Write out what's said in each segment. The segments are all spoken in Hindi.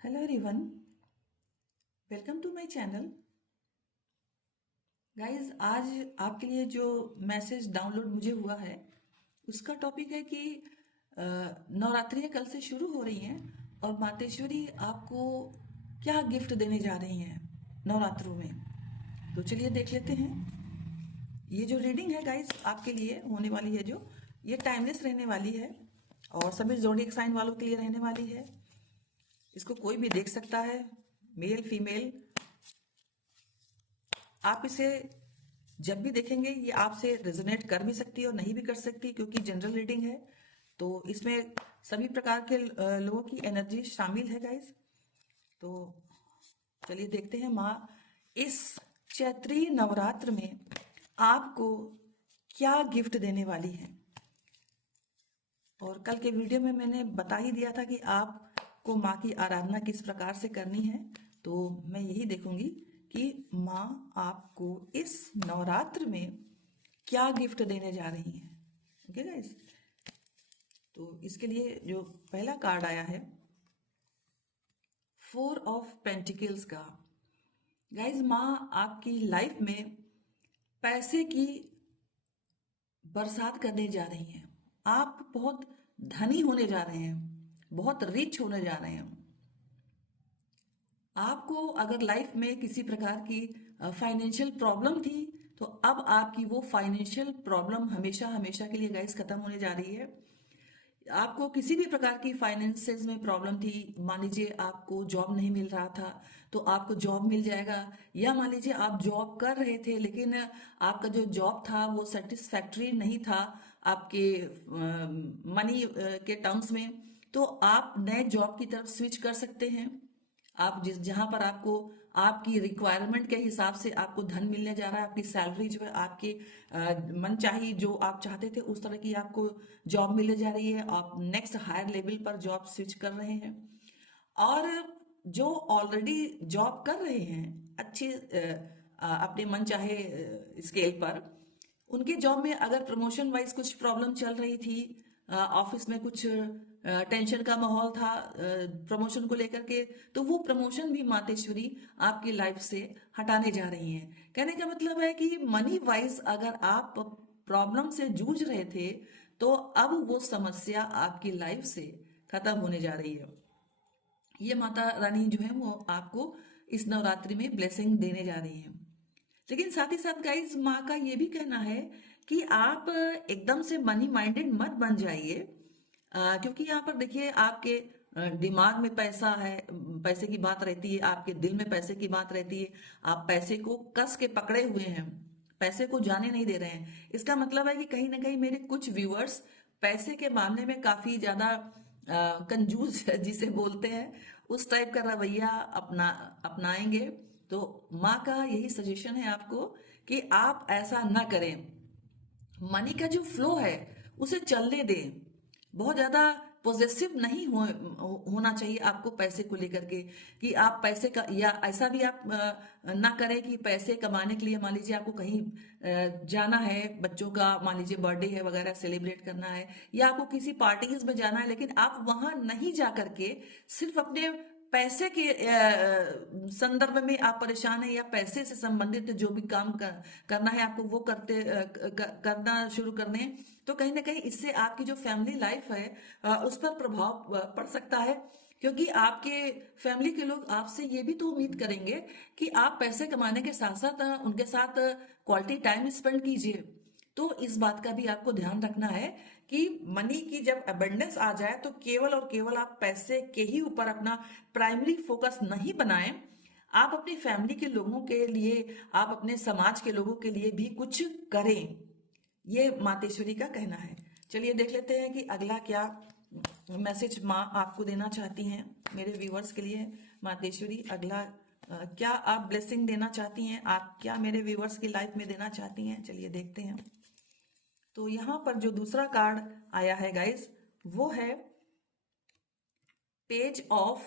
Hello everyone, welcome to my channel. Guys, आज आपके लिए जो मैसेज डाउनलोड मुझे हुआ है उसका टॉपिक है कि नवरात्रियां कल से शुरू हो रही हैं और मातेश्वरी आपको क्या गिफ्ट देने जा रही हैं नवरात्रों में। तो चलिए देख लेते हैं। ये जो रीडिंग है गाइस आपके लिए होने वाली है, जो ये टाइमलेस रहने वाली है और सभी ज़ोडिएक साइन वालों के लिए रहने वाली है। इसको कोई भी देख सकता है, मेल फीमेल। आप इसे जब भी देखेंगे ये आपसे रेजोनेट कर भी सकती है और नहीं भी कर सकती, क्योंकि जनरल रीडिंग है तो इसमें सभी प्रकार के लोगों की एनर्जी शामिल है गाइस। तो चलिए देखते हैं माँ इस चैत्री नवरात्र में आपको क्या गिफ्ट देने वाली है। और कल के वीडियो में मैंने बता ही दिया था कि आपको माँ की आराधना किस प्रकार से करनी है, तो मैं यही देखूंगी कि माँ आपको इस नवरात्र में क्या गिफ्ट देने जा रही हैं। ओके गाइस, तो इसके लिए जो पहला कार्ड आया है 4 ऑफ पेंटिकल्स का। गाइस, माँ आपकी लाइफ में पैसे की बरसात करने जा रही हैं। आप बहुत धनी होने जा रहे हैं, बहुत रिच होने जा रहे हैं। आपको अगर लाइफ में किसी प्रकार की फाइनेंशियल प्रॉब्लम थी तो अब आपकी वो फाइनेंशियल प्रॉब्लम हमेशा हमेशा के लिए गाइस खत्म होने जा रही है। आपको किसी भी प्रकार की फाइनेंसेस में प्रॉब्लम थी, मान लीजिए आपको जॉब नहीं मिल रहा था तो आपको जॉब मिल जाएगा, या मान लीजिए आप जॉब कर रहे थे लेकिन आपका जो जॉब था वो सेटिस्फैक्ट्री नहीं था आपके मनी के टर्म्स में, तो आप नए जॉब की तरफ स्विच कर सकते हैं। आप जिस जहां पर आपको आपकी रिक्वायरमेंट के हिसाब से आपको धन मिलने जा रहा है, आपकी सैलरी जो है आपकी मन चाही जो आप चाहते थे उस तरह की आपको जॉब मिलने जा रही है। आप नेक्स्ट हायर लेवल पर जॉब स्विच कर रहे हैं। और जो ऑलरेडी जॉब कर रहे हैं अच्छी अपने मन चाहे स्केल पर, उनके जॉब में अगर प्रमोशन वाइज कुछ प्रॉब्लम चल रही थी, ऑफिस में कुछ टेंशन का माहौल था प्रमोशन को लेकर के, तो वो प्रमोशन भी मातेश्वरी आपकी लाइफ से हटाने जा रही हैं। कहने का मतलब है कि मनी वाइज अगर आप प्रॉब्लम से जूझ रहे थे तो अब वो समस्या आपकी लाइफ से खत्म होने जा रही है। ये माता रानी जो है वो आपको इस नवरात्रि में ब्लेसिंग देने जा रही है। लेकिन साथ ही साथ गाइस, माँ का ये भी कहना है कि आप एकदम से मनी माइंडेड मत बन जाइए, क्योंकि यहाँ पर देखिए आपके दिमाग में पैसा है, पैसे की बात रहती है, आपके दिल में पैसे की बात रहती है। आप पैसे को कस के पकड़े हुए हैं, पैसे को जाने नहीं दे रहे हैं। इसका मतलब है कि कहीं ना कहीं मेरे कुछ व्यूअर्स पैसे के मामले में काफी ज्यादा कंजूस जिसे बोलते हैं उस टाइप का रवैया अपनाएंगे। तो माँ का यही सजेशन है आपको कि आप ऐसा ना करें। मनी का जो फ्लो है उसे चलने दें। बहुत ज्यादा पोजेसिव नहीं होना चाहिए आपको पैसे को लेकर के, कि आप पैसे का, या ऐसा भी आप ना करें कि पैसे कमाने के लिए मान लीजिए आपको कहीं जाना है, बच्चों का मान लीजिए बर्थडे है वगैरह सेलिब्रेट करना है, या आपको किसी पार्टीज में जाना है, लेकिन आप वहां नहीं जा करके सिर्फ अपने पैसे के संदर्भ में आप परेशान है, या पैसे से संबंधित जो भी काम करना है आपको वो करना शुरू करने हैं, तो कहीं ना कहीं इससे आपकी जो फैमिली लाइफ है उस पर प्रभाव पड़ सकता है। क्योंकि आपके फैमिली के लोग आपसे ये भी तो उम्मीद करेंगे कि आप पैसे कमाने के साथ साथ उनके साथ क्वालिटी टाइम स्पेंड कीजिए। तो इस बात का भी आपको ध्यान रखना है कि मनी की जब अबंडेंस आ जाए तो केवल और केवल आप पैसे के ही ऊपर अपना प्राइमरी फोकस नहीं बनाएं। आप अपनी फैमिली के लोगों के लिए, आप अपने समाज के लोगों के लिए भी कुछ करें, ये मातेश्वरी का कहना है। चलिए देख लेते हैं कि अगला क्या मैसेज माँ आपको देना चाहती हैं मेरे व्यूअर्स के लिए। मातेश्वरी अगला क्या आप ब्लेसिंग देना चाहती हैं, आप क्या मेरे व्यूअर्स की लाइफ में देना चाहती हैं, चलिए देखते हैं। तो यहां पर जो दूसरा कार्ड आया है गाइस वो है पेज ऑफ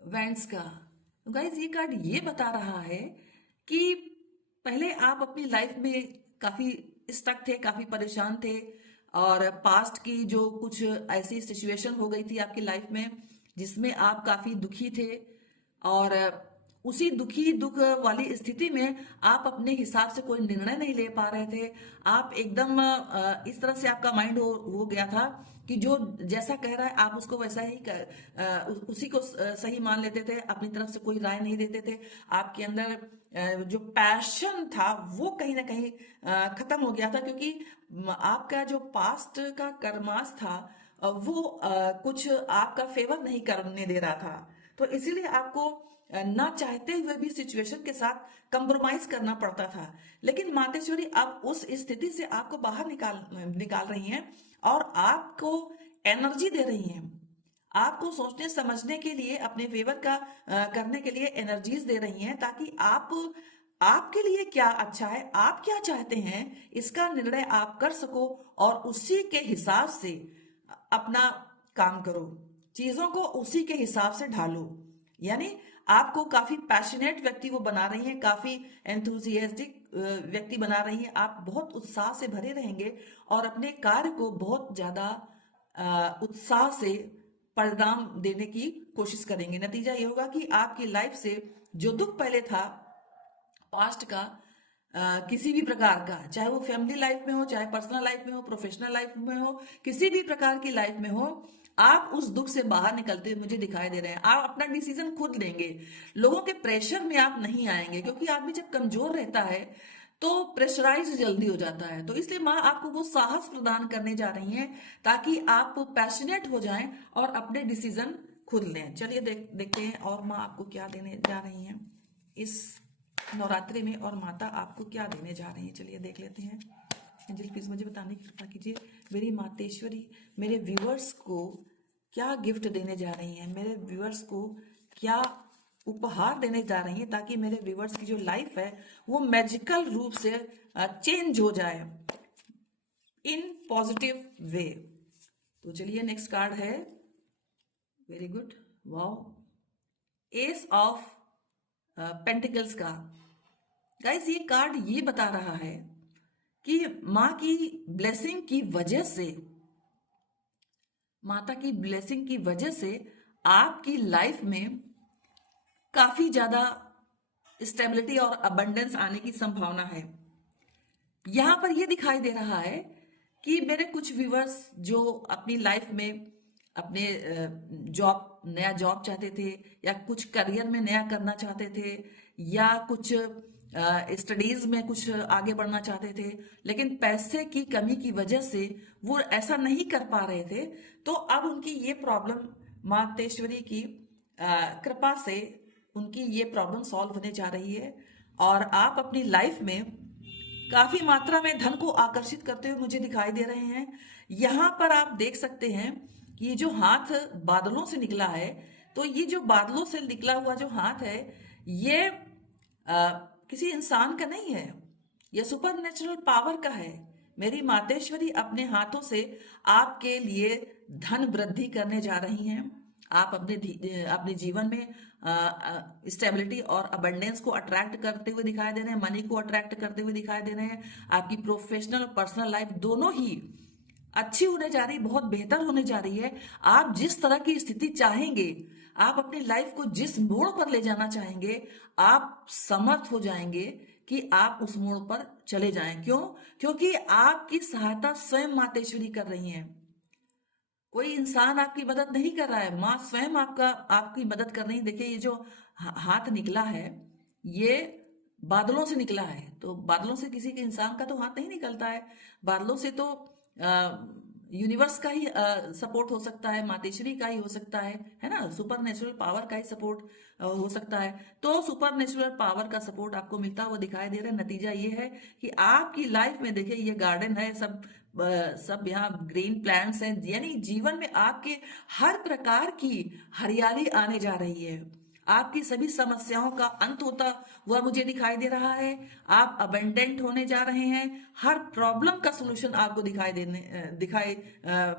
वैंड्स का। तो गाइस ये कार्ड ये बता रहा है कि पहले आप अपनी लाइफ में काफी स्टक थे, काफी परेशान थे, और पास्ट की जो कुछ ऐसी सिचुएशन हो गई थी आपकी लाइफ में जिसमें आप काफी दुखी थे, और उसी दुख वाली स्थिति में आप अपने हिसाब से कोई निर्णय नहीं ले पा रहे थे। आप एकदम इस तरह से आपका माइंड हो गया था कि जो जैसा कह रहा है आप उसको वैसा ही उसी को सही मान लेते थे, अपनी तरफ से कोई राय नहीं देते थे। आपके अंदर जो पैशन था वो कहीं ना कहीं खत्म हो गया था, क्योंकि आपका जो पास्ट का कर्मास था वो कुछ आपका फेवर नहीं करने दे रहा था। तो इसीलिए आपको ना चाहते हुए भी सिचुएशन के साथ कंप्रोमाइज करना पड़ता था। लेकिन मातेश्वरी अब उस स्थिति से आपको बाहर निकाल रही हैं, और आपको एनर्जी दे रही हैं, आपको सोचने समझने के लिए, अपने फेवर का करने के लिए एनर्जीज दे रही हैं, ताकि आपके लिए क्या अच्छा है, आप क्या चाहते हैं, इसका निर्णय आप कर सको और उसी के हिसाब से अपना काम करो, चीजों को उसी के हिसाब से ढालो। यानी आपको काफी पैशनेट व्यक्ति वो बना रही हैं, काफी एंथुजियास्टिक व्यक्ति बना रही हैं। आप बहुत उत्साह से भरे रहेंगे और अपने कार्य को बहुत ज्यादा उत्साह से परिणाम देने की कोशिश करेंगे। नतीजा ये होगा कि आपकी लाइफ से जो दुख पहले था पास्ट का, किसी भी प्रकार का, चाहे वो फैमिली लाइफ में हो, चाहे पर्सनल लाइफ में हो, प्रोफेशनल लाइफ में हो, किसी भी प्रकार की लाइफ में हो, आप उस दुख से बाहर निकलते हुए मुझे दिखाई दे रहे हैं। आप अपना डिसीजन खुद लेंगे, लोगों के प्रेशर में आप नहीं आएंगे, क्योंकि आदमी जब कमजोर रहता है तो प्रेशराइज जल्दी हो जाता है। तो इसलिए माँ आपको वो साहस प्रदान करने जा रही हैं ताकि आप पैशनेट हो जाएं और अपने डिसीजन खुद लें। चलिए देखते हैं और माँ आपको क्या देने जा रही हैं इस नवरात्रि में, और माता आपको क्या देने जा रही है। चलिए देख लेते हैं। एंजल प्लीज मुझे बताने की कृपा कीजिए, मेरी मातेश्वरी मेरे व्यूअर्स को क्या गिफ्ट देने जा रही हैं, मेरे व्यूअर्स को क्या उपहार देने जा रही हैं, ताकि मेरे व्यूअर्स की जो लाइफ है वो मैजिकल रूप से चेंज हो जाए इन पॉजिटिव वे। तो चलिए नेक्स्ट कार्ड है, very good, wow, S of pentacles का। गाइस ये कार्ड ये बता रहा है कि माँ की ब्लेसिंग की वजह से, माता की ब्लेसिंग की वजह से आपकी लाइफ में काफी ज्यादा स्टेबिलिटी और अबंडेंस आने की संभावना है। यहां पर यह दिखाई दे रहा है कि मेरे कुछ व्यूअर्स जो अपनी लाइफ में अपने नया जॉब चाहते थे, या कुछ करियर में नया करना चाहते थे, या कुछ स्टडीज में कुछ आगे बढ़ना चाहते थे, लेकिन पैसे की कमी की वजह से वो ऐसा नहीं कर पा रहे थे। तो अब उनकी ये प्रॉब्लम मातेश्वरी की कृपा से उनकी ये प्रॉब्लम सॉल्व होने जा रही है, और आप अपनी लाइफ में काफी मात्रा में धन को आकर्षित करते हुए मुझे दिखाई दे रहे हैं। यहां पर आप देख सकते हैं कि ये जो हाथ बादलों से निकला है, तो ये जो बादलों से निकला हुआ जो हाथ है ये किसी इंसान का नहीं है, यह सुपर नेचुरल पावर का है। मेरी मातेश्वरी अपने हाथों से आपके लिए धन वृद्धि करने जा रही हैं। आप अपने जीवन में स्टेबिलिटी और अबंडेंस को अट्रैक्ट करते हुए दिखाई दे रहे हैं, मनी को अट्रैक्ट करते हुए दिखाई दे रहे हैं। आपकी प्रोफेशनल और पर्सनल लाइफ दोनों ही अच्छी होने जा रही, बहुत बेहतर होने जा रही है। आप जिस तरह की स्थिति चाहेंगे, आप अपनी लाइफ को जिस मोड़ पर ले जाना चाहेंगे, आप समर्थ हो जाएंगे कि आप उस मोड़ पर चले जाएं। क्यों? क्योंकि आपकी सहायता स्वयं मातेश्वरी कर रही हैं। कोई इंसान आपकी मदद नहीं कर रहा है, माँ स्वयं आपकी मदद कर रही है। देखिए ये जो हाथ निकला है ये बादलों से निकला है, तो बादलों से किसी के इंसान का तो हाथ नहीं निकलता है, बादलों से तो यूनिवर्स का ही सपोर्ट हो सकता है, मातेश्वरी का ही हो सकता है ना, सुपर नेचुरल पावर का ही सपोर्ट हो सकता है। तो सुपर नेचुरल पावर का सपोर्ट आपको मिलता हुआ दिखाई दे रहा है। नतीजा ये है कि आपकी लाइफ में देखिए ये गार्डन है, सब यहाँ ग्रीन प्लांट्स हैं, यानी जीवन में आपके हर प्रकार की हरियाली आने जा रही है। आपकी सभी समस्याओं का अंत होता हुआ मुझे दिखाई दे रहा है। आप अबंडेंट होने जा रहे हैं, हर प्रॉब्लम का सोल्यूशन आपको दिखाई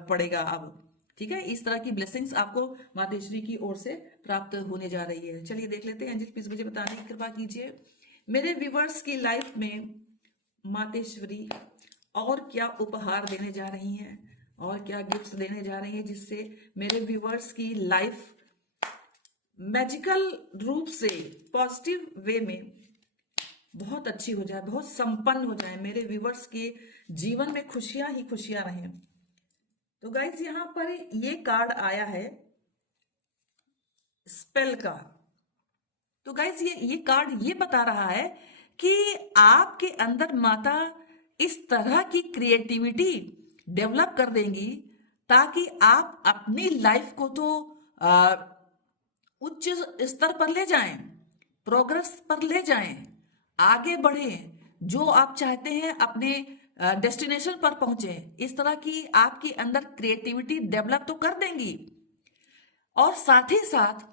पड़ेगा अब। ठीक है, इस तरह की ब्लेसिंग्स आपको मातेश्वरी की ओर से प्राप्त होने जा रही है। चलिए देख लेते हैं। एंजल प्लीज मुझे बताने की कृपा कीजिए, मेरे व्यूवर्स की लाइफ में मातेश्वरी और क्या उपहार देने जा रही हैं, और क्या गिफ्ट्स देने जा रही हैं, जिससे मेरे व्यूवर्स की लाइफ मैजिकल रूप से पॉजिटिव वे में बहुत अच्छी हो जाए, बहुत संपन्न हो जाए, मेरे व्यूवर्स के जीवन में खुशियां ही खुशियां रहें। तो गाइस यहाँ पर ये कार्ड आया है स्पेल का। तो गाइस ये कार्ड ये बता रहा है कि आपके अंदर माता इस तरह की क्रिएटिविटी डेवलप कर देंगी ताकि आप अपनी लाइफ को तो उच्च स्तर पर ले जाएं, प्रोग्रेस पर ले जाएं, आगे बढ़ें, जो आप चाहते हैं अपने डेस्टिनेशन पर पहुंचे। इस तरह की आपके अंदर क्रिएटिविटी डेवलप तो कर देंगी और साथ ही साथ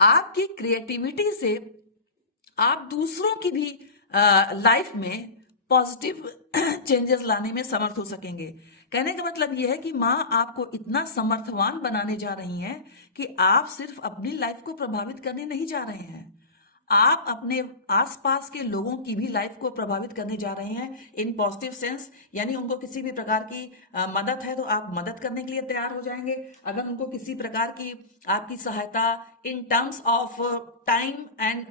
आपकी क्रिएटिविटी से आप दूसरों की भी लाइफ में पॉजिटिव चेंजेस लाने में समर्थ हो सकेंगे। कहने का मतलब यह है कि माँ आपको इतना समर्थवान बनाने जा रही हैं कि आप सिर्फ अपनी लाइफ को प्रभावित करने नहीं जा रहे हैं, आप अपने आसपास के लोगों की भी लाइफ को प्रभावित करने जा रहे हैं इन पॉजिटिव सेंस। यानी उनको किसी भी प्रकार की मदद है तो आप मदद करने के लिए तैयार हो जाएंगे। अगर उनको किसी प्रकार की आपकी सहायता in terms of time and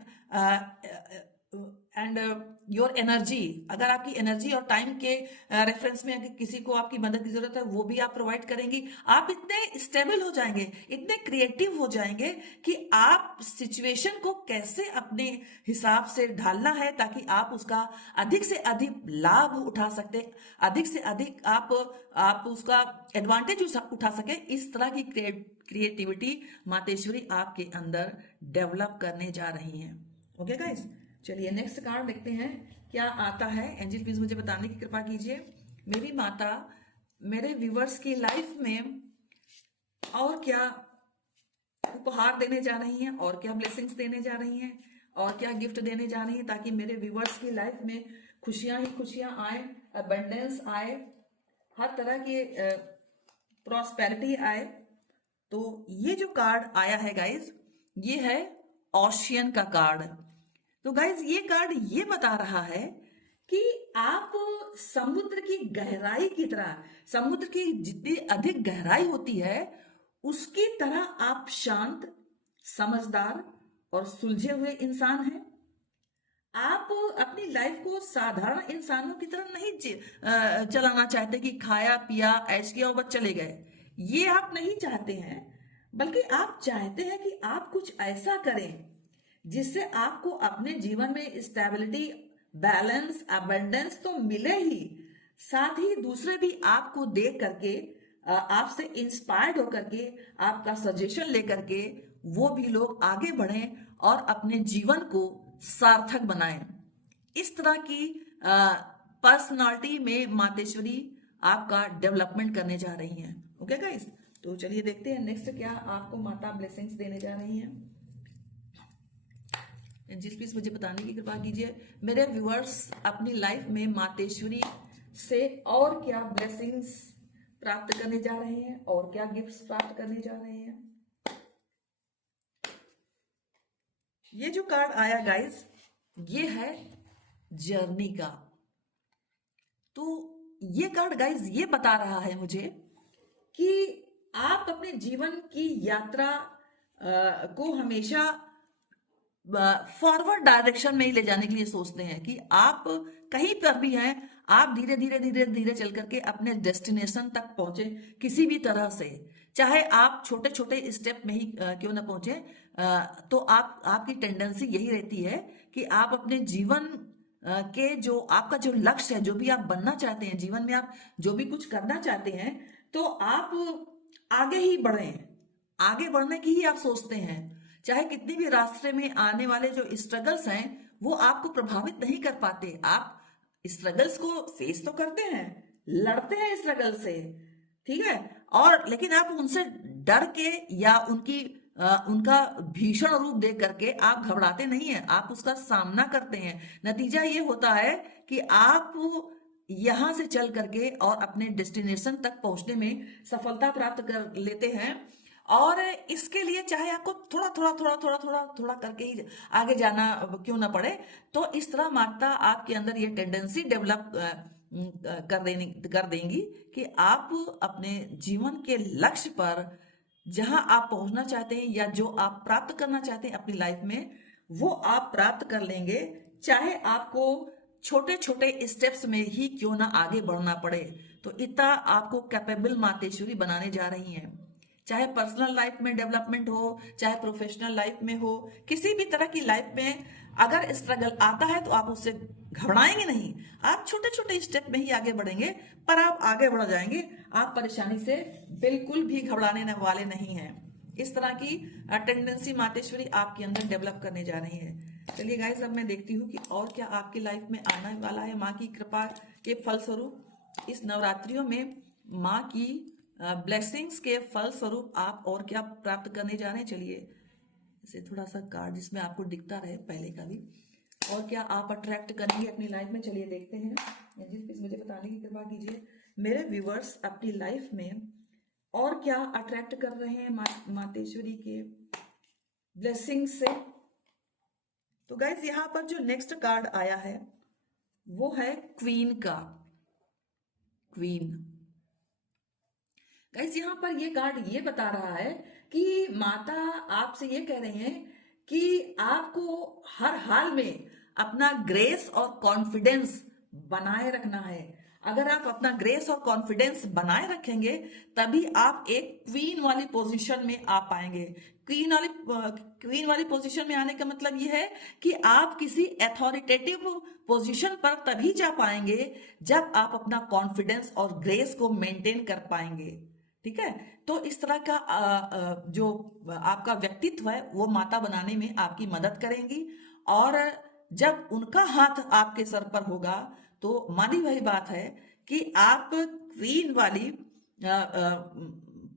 your energy, अगर आपकी एनर्जी और टाइम के रेफरेंस में अगर किसी को आपकी मदद की जरूरत है वो भी आप प्रोवाइड करेंगी। आप इतने स्टेबल हो जाएंगे, इतने क्रिएटिव हो जाएंगे कि आप सिचुएशन को कैसे अपने हिसाब से ढालना है ताकि आप उसका अधिक से अधिक लाभ उठा सकते, अधिक से अधिक आप उसका एडवांटेज उठा सके। इस तरह की क्रिएटिविटी मातेश्वरी आपके अंदर डेवलप करने जा रही हैं। ओके गाइस, चलिए नेक्स्ट कार्ड देखते हैं क्या आता है। एंजल प्लीज मुझे बताने की कृपा कीजिए, मेरी माता मेरे व्यूवर्स की लाइफ में और क्या उपहार देने जा रही हैं, और क्या ब्लेसिंग्स देने जा रही हैं, और क्या गिफ्ट देने जा रही हैं ताकि मेरे व्यूवर्स की लाइफ में खुशियां ही खुशियां आए, अबंडेंस आए, हर तरह की प्रॉस्पेरिटी आए। तो ये जो कार्ड आया है गाइज, ये है ओशियन का कार्ड। तो गाइज ये कार्ड ये बता रहा है कि आप समुद्र की गहराई की तरह, समुद्र की जितनी अधिक गहराई होती है उसकी तरह आप शांत, समझदार और सुलझे हुए इंसान हैं। आप अपनी लाइफ को साधारण इंसानों की तरह नहीं चलाना चाहते कि खाया पिया ऐश किया और बस चले गए, ये आप नहीं चाहते हैं, बल्कि आप चाहते हैं कि आप कुछ ऐसा करें जिससे आपको अपने जीवन में स्टेबिलिटी, बैलेंस, अबंडेंस तो मिले ही, साथ ही दूसरे भी आपको देख करके आपसे इंस्पायर्ड होकर के, आपका सजेशन लेकर के वो भी लोग आगे बढ़ें और अपने जीवन को सार्थक बनाएं। इस तरह की पर्सनालिटी में मातेश्वरी आपका डेवलपमेंट करने जा रही हैं। ओके गाइस, तो चलिए देखते हैं नेक्स्ट क्या आपको माता ब्लेसिंग्स देने जा रही हैं। एंजल प्लीज मुझे बताने की कृपा कीजिए, मेरे व्यूअर्स अपनी लाइफ में मातेश्वरी से और क्या ब्लेसिंग्स प्राप्त करने जा रहे हैं और क्या गिफ्ट्स प्राप्त करने जा रहे हैं। ये जो कार्ड आया गाइस, ये है जर्नी का। तो ये कार्ड गाइस ये बता रहा है मुझे कि आप अपने जीवन की यात्रा को हमेशा फॉरवर्ड डायरेक्शन में ही ले जाने के लिए सोचते हैं कि आप कहीं पर भी हैं, आप धीरे धीरे धीरे धीरे चल करके अपने डेस्टिनेशन तक पहुंचे किसी भी तरह से, चाहे आप छोटे छोटे स्टेप में ही क्यों ना पहुंचे। तो आपकी टेंडेंसी यही रहती है कि आप अपने जीवन के जो आपका जो लक्ष्य है, जो भी आप बनना चाहते हैं जीवन में, आप जो भी कुछ करना चाहते हैं, तो आप आगे ही बढ़ें, आगे बढ़ने की ही आप सोचते हैं। चाहे कितनी भी रास्ते में आने वाले जो स्ट्रगल्स हैं वो आपको प्रभावित नहीं कर पाते। आप स्ट्रगल्स को फेस तो करते हैं, लड़ते हैं स्ट्रगल से, ठीक है, और लेकिन आप उनसे डर के या उनका भीषण रूप देख करके आप घबराते नहीं हैं, आप उसका सामना करते हैं। नतीजा ये होता है कि आप यहां से चल करके और अपने डेस्टिनेशन तक पहुंचने में सफलता प्राप्त कर लेते हैं। और इसके लिए चाहे आपको थोड़ा थोड़ा थोड़ा थोड़ा थोड़ा थोड़ा करके ही आगे जाना क्यों ना पड़े, तो इस तरह माता आपके अंदर ये टेंडेंसी डेवलप कर देंगी कि आप अपने जीवन के लक्ष्य पर जहां आप पहुंचना चाहते हैं या जो आप प्राप्त करना चाहते हैं अपनी लाइफ में, वो आप प्राप्त कर लेंगे, चाहे आपको छोटे छोटे स्टेप्स में ही क्यों ना आगे बढ़ना पड़े। तो इतना आपको कैपेबल मातेश्वरी बनाने जा रही हैं। चाहे पर्सनल लाइफ में डेवलपमेंट हो, चाहे प्रोफेशनल लाइफ में हो, किसी भी तरह की लाइफ में अगर स्ट्रगल आता है तो आप उससे घबराएंगे नहीं। आप छोटे छोटे स्टेप में ही आगे बढ़ेंगे, पर आप आगे बढ़ जाएंगे। आप परेशानी से बिल्कुल भी घबराने वाले नहीं हैं। इस तरह की टेंडेंसी मातेश्वरी आपके अंदर डेवलप करने जा रही है। चलिए गाइस, अब मैं देखती हूँ कि और क्या आपकी लाइफ में आने वाला है माँ की कृपा के फलस्वरूप। इस नवरात्रियों में माँ की ब्लेसिंग्स के फल स्वरूप आप और क्या प्राप्त करने जा रहे हैं। चलिए इसे थोड़ा सा कार्ड जिसमें आपको दिखता रहे पहले का भी, और क्या आप अट्रैक्ट करेंगे अपनी लाइफ में। चलिए देखते हैं। एंजल प्लीज मुझे बताने की कृपा कीजिए मेरे व्यूवर्स अपनी लाइफ में और क्या अट्रैक्ट कर रहे हैं मातेश्वरी के ब्लेसिंग से। तो गाइज यहाँ पर जो नेक्स्ट कार्ड आया है वो है क्वीन का। क्वीन गाइस, यहाँ पर ये कार्ड ये बता रहा है कि माता आपसे ये कह रहे हैं कि आपको हर हाल में अपना ग्रेस और कॉन्फिडेंस बनाए रखना है। अगर आप अपना ग्रेस और कॉन्फिडेंस बनाए रखेंगे तभी आप एक क्वीन वाली पोजीशन में आ पाएंगे। क्वीन वाली पोजीशन में आने का मतलब ये है कि आप किसी अथॉरिटेटिव पोजीशन पर तभी जा पाएंगे जब आप अपना कॉन्फिडेंस और ग्रेस को मेंटेन कर पाएंगे। ठीक है, तो इस तरह का जो आपका व्यक्तित्व है वो माता बनाने में आपकी मदद करेंगी। और जब उनका हाथ आपके सर पर होगा तो मानी वही बात है कि आप क्वीन वाली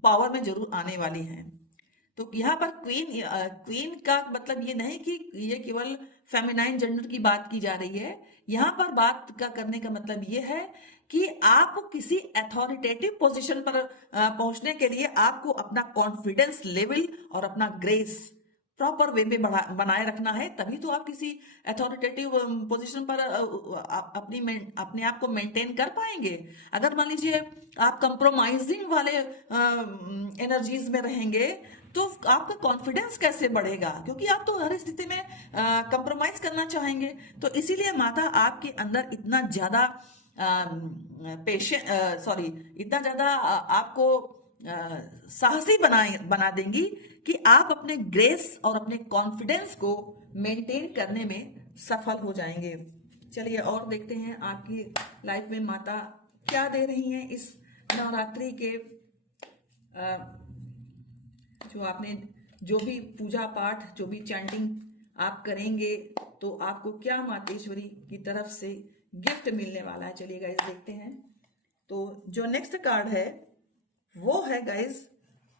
पावर में जरूर आने वाली हैं। तो यहाँ पर क्वीन का मतलब ये नहीं कि ये केवल फेमिनाइन जेंडर की बात की जा रही है। यहाँ पर बात का करने का मतलब ये है कि आप किसी अथॉरिटेटिव पोजीशन पर पहुंचने के लिए आपको अपना कॉन्फिडेंस लेवल और अपना ग्रेस प्रॉपर वे में बनाए रखना है, तभी तो आप किसी अथॉरिटेटिव पोजीशन पर अपने आप को मेंटेन कर पाएंगे। अगर मान लीजिए आप कंप्रोमाइजिंग वाले एनर्जीज में रहेंगे तो आपका कॉन्फिडेंस कैसे बढ़ेगा, क्योंकि आप तो हर स्थिति में कंप्रोमाइज करना चाहेंगे। तो इसीलिए माता आपके अंदर इतना ज्यादा इतना ज्यादा आपको साहसी बना देंगी कि आप अपने ग्रेस और अपने कॉन्फिडेंस को मेंटेन करने में सफल हो जाएंगे। चलिए और देखते हैं आपकी लाइफ में माता क्या दे रही हैं इस नवरात्रि के जो आपने जो भी पूजा पाठ जो भी चैंटिंग आप करेंगे तो आपको क्या मातेश्वरी की तरफ से गिफ्ट मिलने वाला है। चलिए गाइस देखते हैं। तो जो नेक्स्ट कार्ड है वो है गाइस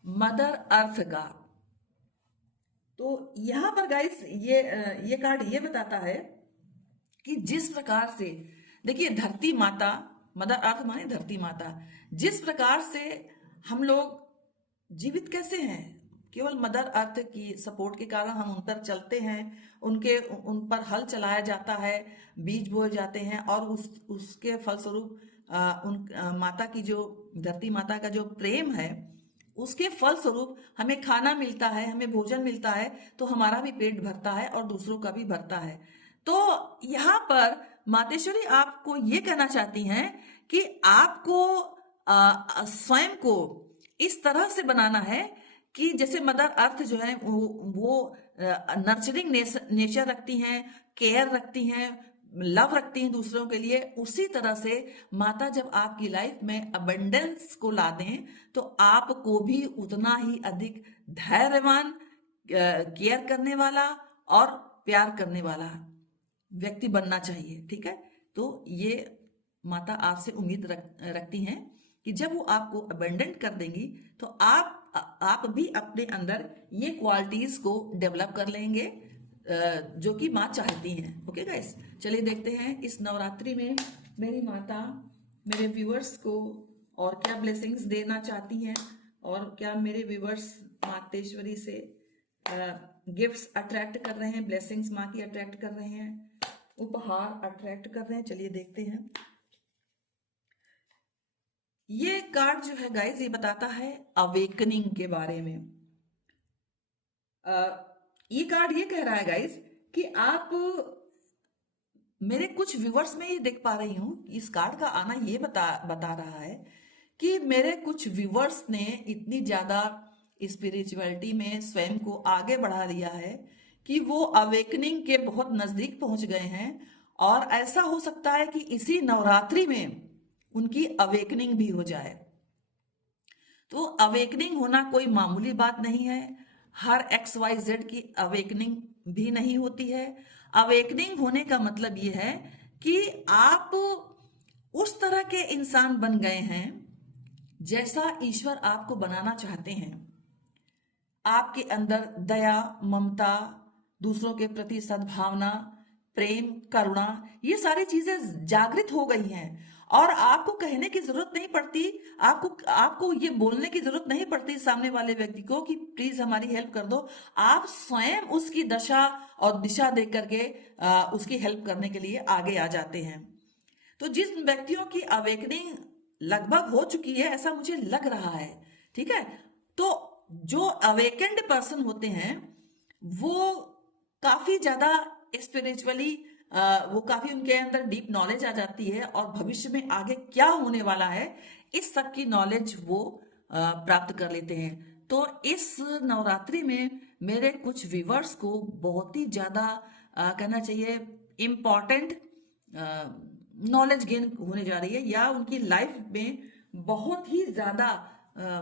मदर अर्थ का। तो यहां पर गाइस ये कार्ड ये बताता है कि जिस प्रकार से देखिए धरती माता, मदर अर्थ माने धरती माता, जिस प्रकार से हम लोग जीवित कैसे हैं, केवल मदर अर्थ की सपोर्ट के कारण हम उन पर चलते हैं, उन पर हल चलाया जाता है, बीज बोए जाते हैं और उसके फलस्वरूप माता की जो धरती माता का जो प्रेम है उसके फलस्वरूप हमें खाना मिलता है, हमें भोजन मिलता है, तो हमारा भी पेट भरता है और दूसरों का भी भरता है। तो यहाँ पर मातेश्वरी आपको ये कहना चाहती हैं कि आपको स्वयं को इस तरह से बनाना है कि जैसे मदर अर्थ जो है वो नर्चरिंग नेचर रखती हैं, केयर रखती हैं, लव रखती हैं दूसरों के लिए, उसी तरह से माता जब आपकी लाइफ में अबंडेंस को ला दें तो आपको भी उतना ही अधिक धैर्यवान, केयर करने वाला और प्यार करने वाला व्यक्ति बनना चाहिए। ठीक है, तो ये माता आपसे उम्मीद रखती हैं कि जब वो आपको अबंडेंट कर देंगी तो आप भी अपने अंदर ये क्वालिटीज को डेवलप कर लेंगे जो कि माँ चाहती हैं। ओके गाइस, चलिए देखते हैं इस नवरात्रि में मेरी माता मेरे व्यूअर्स को और क्या ब्लेसिंग्स देना चाहती हैं और क्या मेरे व्यूअर्स मातेश्वरी से गिफ्ट्स अट्रैक्ट कर रहे हैं, ब्लेसिंग्स माँ की अट्रैक्ट कर रहे हैं, उपहार अट्रैक्ट कर रहे हैं। चलिए देखते हैं। ये कार्ड जो है गाइस, ये बताता है अवेकनिंग के बारे में। ये कार्ड ये कह रहा है गाइस कि आप, मेरे कुछ व्यूवर्स में ये देख पा रही हूँ, इस कार्ड का आना ये बता बता रहा है कि मेरे कुछ व्यूवर्स ने इतनी ज्यादा स्पिरिचुअलिटी में स्वयं को आगे बढ़ा लिया है कि वो अवेकनिंग के बहुत नजदीक पहुंच गए हैं। और ऐसा हो सकता है कि इसी नवरात्रि में उनकी अवेकनिंग भी हो जाए। तो अवेकनिंग होना कोई मामूली बात नहीं है। हर एक्स वाई जेड की अवेकनिंग भी नहीं होती है। अवेकनिंग होने का मतलब ये है कि आप उस तरह के इंसान बन गए हैं जैसा ईश्वर आपको बनाना चाहते हैं। आपके अंदर दया, ममता, दूसरों के प्रति सद्भावना, प्रेम, करुणा, ये सारी चीजें जागृत हो गई हैं। और आपको कहने की जरूरत नहीं पड़ती, आपको आपको ये बोलने की जरूरत नहीं पड़ती सामने वाले व्यक्ति को कि प्लीज हमारी हेल्प कर दो। आप स्वयं उसकी दशा और दिशा देख करके उसकी हेल्प करने के लिए आगे आ जाते हैं। तो जिस व्यक्तियों की अवेकनिंग लगभग हो चुकी है, ऐसा मुझे लग रहा है, ठीक है, तो जो अवेकेंड पर्सन होते हैं वो काफी ज्यादा स्पिरिचुअली, वो काफी उनके अंदर डीप नॉलेज आ जाती है और भविष्य में आगे क्या होने वाला है इस सब की नॉलेज वो प्राप्त कर लेते हैं। तो इस नवरात्रि में मेरे कुछ व्यूवर्स को बहुत ही ज्यादा कहना चाहिए इम्पॉर्टेंट नॉलेज गेन होने जा रही है, या उनकी लाइफ में बहुत ही ज्यादा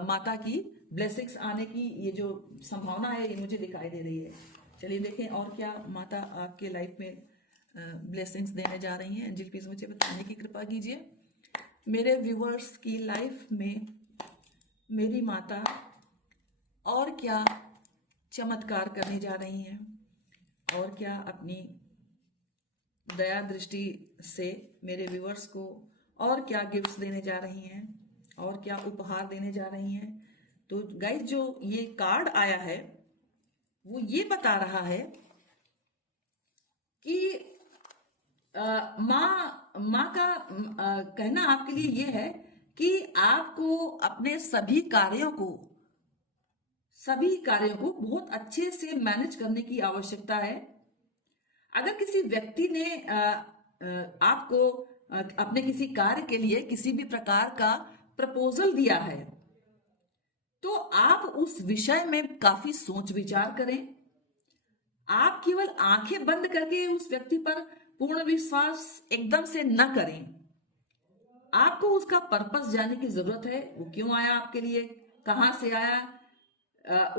माता की ब्लेसिंग्स आने की ये जो संभावना है ये मुझे दिखाई दे रही है। चलिए देखें और क्या माता आपके लाइफ में ब्लेसिंग्स देने जा रही हैं। एंजल प्लीज मुझे बताने की कृपा कीजिए। मेरे व्यूवर्स की लाइफ में मेरी माता और क्या चमत्कार करने जा रही हैं, और क्या अपनी दया दृष्टि से मेरे व्यूवर्स को और क्या गिफ्ट्स देने जा रही हैं, और क्या उपहार देने जा रही हैं। तो गाइस, जो ये कार्ड आया है वो ये बता रहा है कि माँ का कहना आपके लिए ये है कि आपको अपने सभी कार्यों को बहुत अच्छे से मैनेज करने की आवश्यकता है। अगर किसी व्यक्ति ने आपको अपने किसी कार्य के लिए किसी भी प्रकार का प्रपोजल दिया है, तो आप उस विषय में काफी सोच विचार करें। आप केवल आंखें बंद करके उस व्यक्ति पर पूर्ण विश्वास एकदम से न करें। आपको उसका पर्पस जानने की जरूरत है, वो क्यों आया आपके लिए, कहां से आया,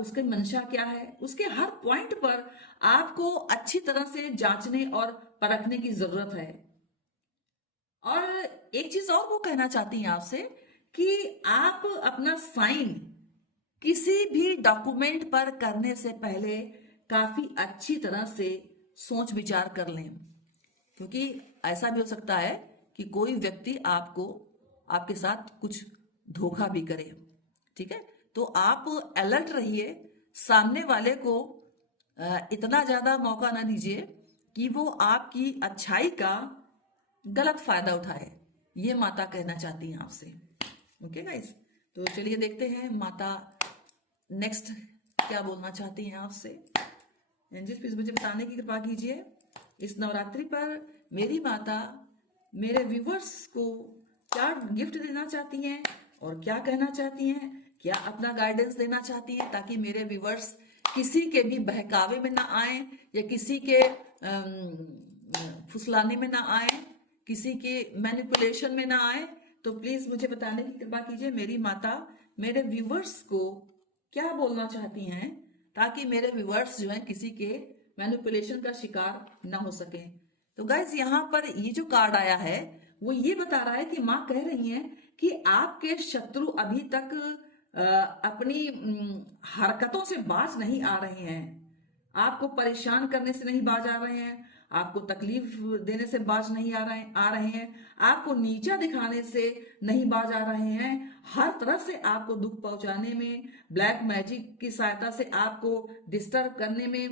उसकी मंशा क्या है। उसके हर पॉइंट पर आपको अच्छी तरह से जांचने और परखने की जरूरत है। और एक चीज और वो कहना चाहती हैं आपसे कि आप अपना साइन किसी भी डॉक्यूमेंट पर करने से पहले काफी अच्छी तरह से सोच विचार कर लें, क्योंकि ऐसा भी हो सकता है कि कोई व्यक्ति आपके साथ कुछ धोखा भी करे। ठीक है, तो आप अलर्ट रहिए, सामने वाले को इतना ज्यादा मौका ना दीजिए कि वो आपकी अच्छाई का गलत फायदा उठाए। ये माता कहना चाहती हैं आपसे। ओके गाइस, तो चलिए देखते हैं माता नेक्स्ट क्या बोलना चाहती हैं आपसे। एंजल प्लीज मुझे बताने की कृपा कीजिए, इस नवरात्रि पर मेरी माता मेरे व्यूवर्स को क्या गिफ्ट देना चाहती हैं और क्या कहना चाहती हैं, क्या अपना गाइडेंस देना चाहती हैं, ताकि मेरे व्यूवर्स किसी के भी बहकावे में ना आए, या किसी के फुसलाने में ना आए, किसी के मैनिपुलेशन में ना आए। तो प्लीज मुझे बताने की कृपा कीजिए, मेरी माता मेरे व्यूवर्स को क्या बोलना चाहती हैं, ताकि मेरे व्यूवर्स जो हैं किसी के मैनिपुलेशन का शिकार ना हो सके। तो गाइज, यहाँ पर ये जो कार्ड आया है वो ये बता रहा है कि माँ कह रही हैं कि आपके शत्रु अभी तक अपनी हरकतों से बाज नहीं आ रहे हैं, आपको परेशान करने से नहीं बाज आ रहे हैं, आपको तकलीफ देने से बाज नहीं आ रहे हैं, आपको नीचा दिखाने से नहीं बाज आ रहे हैं। हर तरफ से आपको दुख पहुंचाने में, ब्लैक मैजिक की सहायता से आपको डिस्टर्ब करने में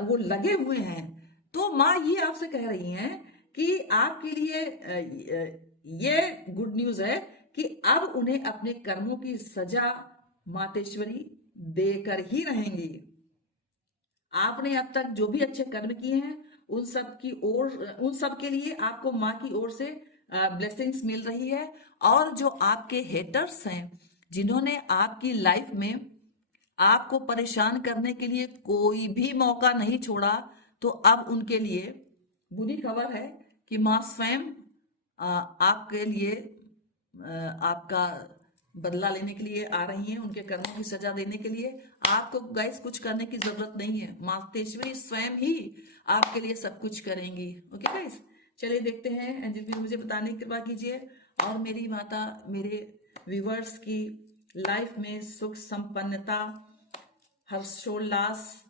वो लगे हुए हैं। तो माँ ये आपसे कह रही हैं कि आपके लिए ये गुड न्यूज है कि अब उन्हें अपने कर्मों की सजा मातेश्वरी देकर ही रहेंगी। आपने अब तक जो भी अच्छे कर्म किए हैं उन सब के लिए आपको माँ की ओर से ब्लेसिंग्स मिल रही है। और जो आपके हेटर्स हैं, जिन्होंने आपकी लाइफ में आपको परेशान करने के लिए कोई भी मौका नहीं छोड़ा, तो अब उनके लिए बुरी खबर है कि माँ स्वयं आपके लिए आपका बदला लेने के लिए आ रही हैं, उनके कर्मों की सजा देने के लिए। आपको गाइस कुछ करने की जरूरत नहीं है, मातेश्वरी स्वयं ही आपके लिए सब कुछ करेंगी। ओके गाइस, चलिए देखते हैं एंजल भी मुझे बताने की कृपा कीजिए। और मेरी माता मेरे व्यूवर्स की लाइफ में सुख संपन्नता, हर्षोल्लास,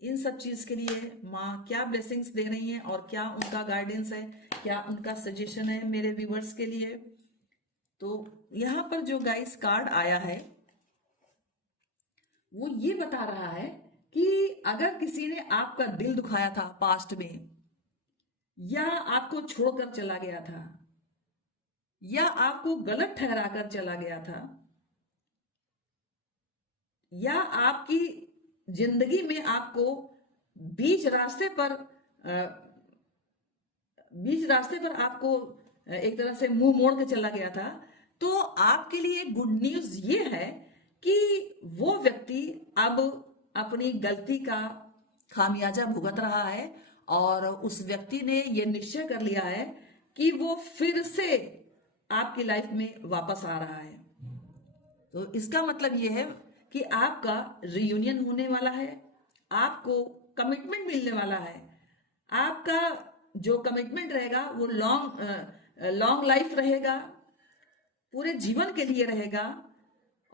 इन सब चीज के लिए माँ क्या ब्लेसिंग्स दे रही हैं और क्या उनका गाइडेंस है, क्या उनका सजेशन है मेरे व्यूवर्स के लिए। तो यहाँ पर जो गाइस कार्ड आया है वो ये बता रहा है कि अगर किसी ने आपका दिल दुखाया था पास्ट में, या आपको छोड़कर चला गया था, या आपको गलत ठहरा कर चला गया था, या आपकी जिंदगी में आपको बीच रास्ते पर आपको एक तरह से मुंह मोड़ के चला गया था, तो आपके लिए गुड न्यूज ये है कि वो व्यक्ति अब अपनी गलती का खामियाजा भुगत रहा है और उस व्यक्ति ने ये निश्चय कर लिया है कि वो फिर से आपकी लाइफ में वापस आ रहा है। तो इसका मतलब ये है कि आपका रियूनियन होने वाला है, आपको कमिटमेंट मिलने वाला है। आपका जो कमिटमेंट रहेगा वो लॉन्ग लाइफ रहेगा, पूरे जीवन के लिए रहेगा।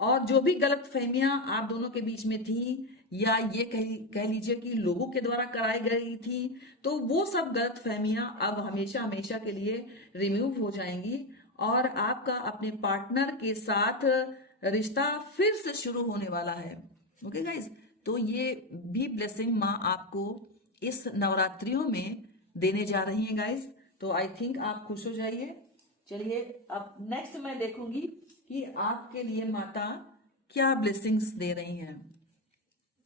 और जो भी गलत फहमियां आप दोनों के बीच में थी, या ये कह लीजिए कि लोगों के द्वारा कराई गई थी, तो वो सब गलत फहमियां अब हमेशा हमेशा के लिए रिमूव हो जाएंगी और आपका अपने पार्टनर के साथ रिश्ता फिर से शुरू होने वाला है। ओके गाइज, तो ये भी ब्लेसिंग माँ आपको इस नवरात्रियों में देने जा रही हैं गाइज। तो आई थिंक आप खुश हो जाइए। चलिए अब नेक्स्ट मैं देखूंगी कि आपके लिए माता क्या ब्लेसिंग्स दे रही हैं।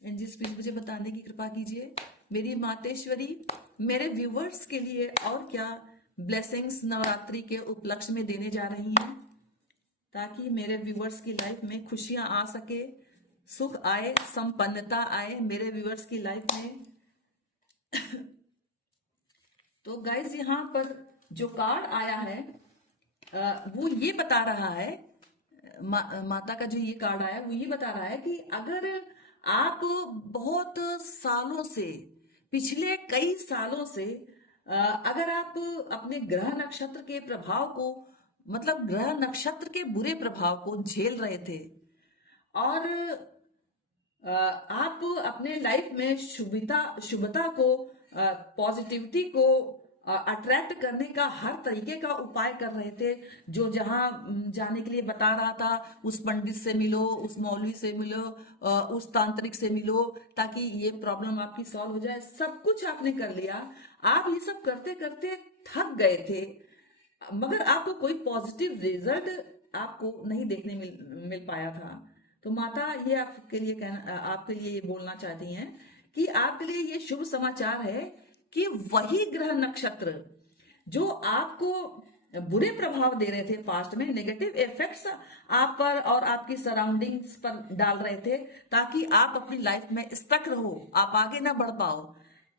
एंजल्स प्लीज मुझे बताने की कृपा कीजिए, मेरी मातेश्वरी मेरे व्यूवर्स के लिए और क्या ब्लेसिंग्स नवरात्रि के उपलक्ष्य में देने जा रही हैं, ताकि मेरे व्यूवर्स की लाइफ में खुशियां आ सके, सुख आए, संपन्नता आए मेरे व्यूवर्स की लाइफ में। तो गाइज यहाँ पर जो कार्ड आया है वो ये बता रहा है, माता का जो ये कार्ड आया वो ये बता रहा है कि अगर आप बहुत सालों से, पिछले कई सालों से अगर आप अपने ग्रह नक्षत्र के प्रभाव को, मतलब ग्रह नक्षत्र के बुरे प्रभाव को झेल रहे थे और आप अपने लाइफ में शुभता को, पॉजिटिविटी को अट्रैक्ट करने का हर तरीके का उपाय कर रहे थे, जो जहां जाने के लिए बता रहा था, उस पंडित से मिलो, उस मौलवी से मिलो, उस तांत्रिक से मिलो, ताकि ये प्रॉब्लम आपकी सॉल्व हो जाए, सब कुछ आपने कर लिया। आप ये सब करते करते थक गए थे, मगर आपको कोई पॉजिटिव रिजल्ट आपको नहीं देखने मिल पाया था। तो माता ये आपके लिए ये बोलना चाहती हैं कि आपके लिए ये शुभ समाचार है कि वही ग्रह नक्षत्र जो आपको बुरे प्रभाव दे रहे थे पास्ट में, नेगेटिव इफेक्ट्स आप पर और आपकी सराउंडिंग्स पर डाल रहे थे, ताकि आप अपनी लाइफ में स्टक रहो, आप आगे ना बढ़ पाओ,